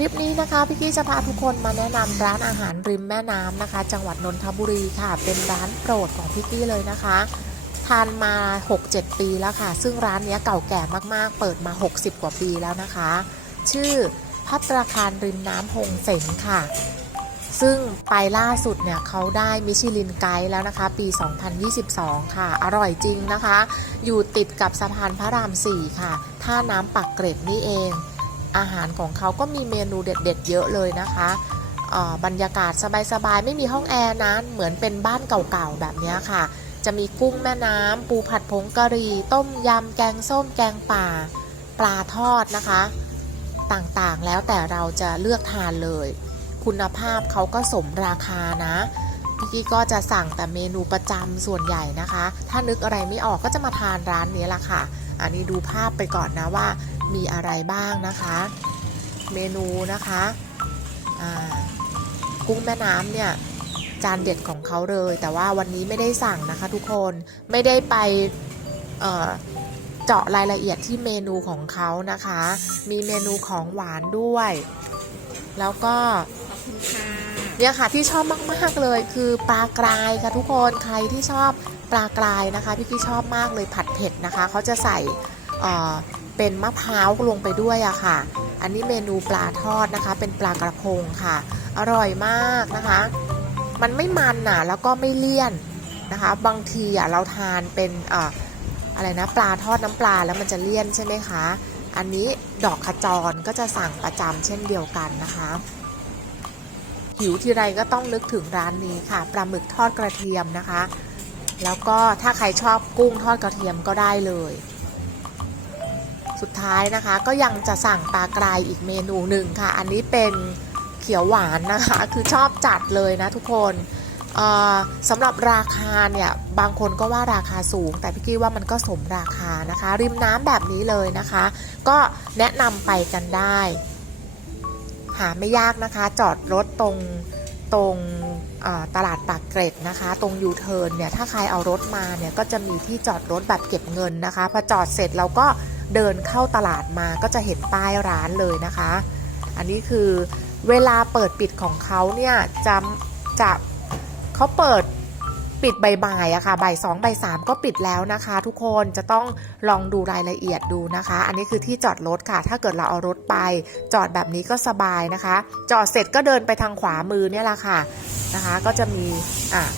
คลิปนี้นะคะพี่กี้จะพาทุกคนมาแนะนำร้านอาหารริมแม่น้ำนะคะ จังหวัดนนทบุรีค่ะ เป็นร้านโปรดของพี่กี้เลยนะคะทานมา 6-7 ปีแล้วค่ะ ซึ่งร้านนี้เก่าแก่มากๆ เปิดมา 60 กว่าปีแล้วนะคะ ชื่อพัตราคารริมน้ำฮงเสงค่ะ ซึ่งไปล่าสุดเนี่ยเขาได้มิชลินไกด์แล้วนะคะ ปี 2022 ค่ะ อร่อยจริงนะคะ อยู่ติดกับสะพานพระราม 4 ค่ะ ท่าน้ำปักเกร็ดนี่เอง อาหารของเขาก็มีเมนูเด็ดๆ เยอะเลยนะคะอ่อบรรยากาศสบายๆ ไม่มีห้องแอร์นะเหมือนเป็นบ้านเก่าๆ แบบนี้ค่ะ จะมีกุ้งแม่น้ำปูผัดผงกะหรี่ต้มยำแกงส้มแกงป่า ปลาทอดนะคะ ต่างๆแล้วแต่เราจะเลือกทานเลย คุณภาพเขาก็สมราคานะพี่กี้ก็จะสั่งแต่เมนูประจำส่วนใหญ่นะคะ ถ้านึกอะไรไม่ออกก็จะมาทานร้านนี้ละค่ะ อันนี้ดูภาพไปก่อนนะว่า มีอะไรบ้างนะคะ เมนูนะคะอ่ากุ้งแม่น้ำเนี่ยจานเด็ดของเขาเลย แต่ว่าวันนี้ไม่ได้สั่งนะคะทุกคนไม่ได้ไปเอ่อเจาะรายละเอียดที่เมนูของเขานะคะ มีเมนูของหวานด้วย แล้วก็ขอบคุณค่ะเนี่ยค่ะที่ชอบมาก ๆ เลยคือปลากรายค่ะทุกคนใครที่ชอบปลากรายนะคะ พี่พี่ชอบมากเลยผัดเผ็ดนะคะเขาจะใส่ เป็นมะพร้าวลงไปด้วยอะค่ะ อันนี้เมนูปลาทอดนะคะ เป็นปลากระพงค่ะ อร่อยมากนะคะ มันไม่มันน่ะแล้วก็ไม่เลี่ยนนะคะ บางทีอะเราทานเป็นอ่ออะไรนะปลาทอดน้ำปลาแล้วมันจะเลี่ยนใช่ไหมคะ อันนี้ดอกขจรก็จะสั่งประจำเช่นเดียวกันนะคะหิวทีไรก็ต้องนึกถึงร้านนี้ค่ะปลาหมึกทอดกระเทียมนะคะ แล้วก็ถ้าใครชอบกุ้งทอดกระเทียมก็ได้เลย สุดท้ายนะคะก็ยังจะสั่งปลากรายอีกเมนูหนึ่งค่ะ อันนี้เป็นเขียวหวานนะคะ คือชอบจัดเลยนะทุกคนสำหรับราคาเนี่ยบางคนก็ว่าราคาสูง แต่พี่กี้ว่ามันก็สมราคานะคะ ริมน้ำแบบนี้เลยนะคะ ก็แนะนำไปกันได้ หาไม่ยากนะคะ จอดรถตรงตรงตลาดปากเกร็ดนะคะ ตรงยูเทิร์นเนี่ยถ้าใครเอารถมาเนี่ยก็จะมีที่จอดรถแบบเก็บเงินนะคะพอจอดเสร็จเราก็ เดินเข้าตลาดมาก็จะเห็นป้ายร้านเลยนะคะ อันนี้คือเวลาเปิดปิดของเขาเนี่ยจะจะเขาเปิดปิดใบ่ายๆอะค่ะบ่ายสองบ่ายสามก็ปิดแล้วนะคะ ทุกคนจะต้องลองดูรายละเอียดดูนะคะ อันนี้คือที่จอดรถค่ะ ถ้าเกิดเราเอารถไป จอดแบบนี้ก็สบายนะคะ จอดเสร็จก็เดินไปทางขวามือเนี่ยแหละค่ะ นะคะ ก็จะมี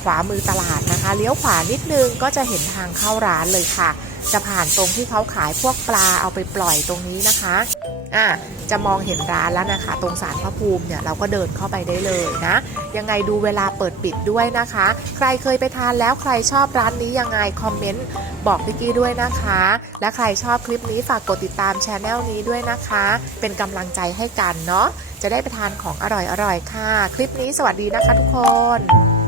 ขวามือตลาดนะคะ เลี้ยวขวานิดนึงก็จะเห็นทางเข้าร้านเลยค่ะ จะผ่านตรงที่เขาขายพวกปลาเอาไปปล่อยตรงนี้นะคะ อ่าจะมองเห็นร้านแล้วนะคะ ตรงสารพระภูมิเนี่ยเราก็เดินเข้าไปได้เลยนะ ยังไงดูเวลาเปิดปิดด้วยนะคะ ใครเคยไปทานแล้วใครชอบร้านนี้ยังไงคอมเมนต์บอกพี่กี้ด้วยนะคะ และใครชอบคลิปนี้ฝากกดติดตามช anel นี้ด้วยนะคะ เป็นกำลังใจให้กันเนาะจะได้ไปทานของอร่อยๆค่ะ คลิปนี้สวัสดีนะคะทุกคน